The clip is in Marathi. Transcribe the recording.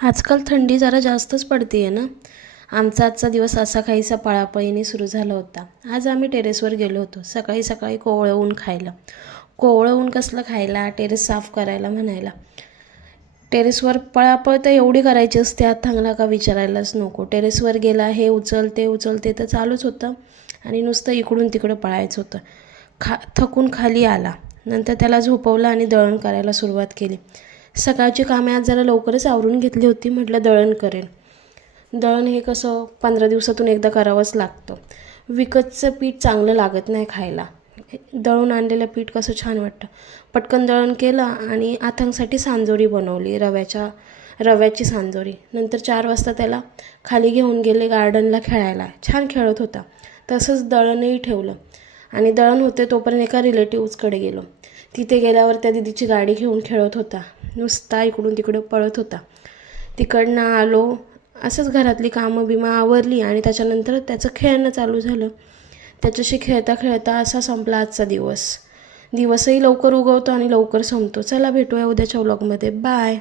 आजकाल थंडी जरा जास्तच पडते आहे ना. आमचा आजचा दिवस असा काहीसा पळापळीने सुरू झाला होता. आज आम्ही टेरेसवर गेलो होतो सकाळी सकाळी कोवळं ऊन खायला. कोवळं ऊन कसलं खायला, टेरेस साफ करायला म्हणायला. टेरेसवर पळापळ तर एवढी करायची असते, आत थांगला का विचारायलाच नको. टेरेसवर गेला, हे उचल ते तर चालूच होतं आणि नुसतं इकडून तिकडं पळायचं होतं. थकून खाली आला. नंतर त्याला झोपवलं आणि दळण करायला सुरुवात केली. सकाळची कामे आज जरा लवकरच आवरून घेतली होती. म्हटलं दळण करेन. दळण हे कसं 15 दिवसातून एकदा करावंच लागतं. विकतचं पीठ चांगलं लागत नाही खायला. दळून आणलेलं पीठ कसं छान वाटतं. पटकन दळण केलं आणि आथांगसाठी सांजोरी बनवली, रव्याची सांजोरी. नंतर 4 वाजता त्याला खाली घेऊन गेले गार्डनला खेळायला. छान खेळत होता. तसंच दळणही ठेवलं आणि दळण होते तोपर्यंत एका रिलेटिव्सकडे गेलो. तिथे गेल्यावर त्या दिदीची गाडी घेऊन खेळत होता. नुसता इकडून तिकडं पळत होता. तिकडनं आलो, असंच घरातली कामं बिमं आवरली आणि त्याच्यानंतर त्याचं खेळणं चालू झालं. त्याच्याशी खेळता खेळता असा संपला आजचा दिवस. दिवसही लवकर उगवतो आणि लवकर संपतो. चला भेटूया उद्याच्या व्लॉगमध्ये. बाय.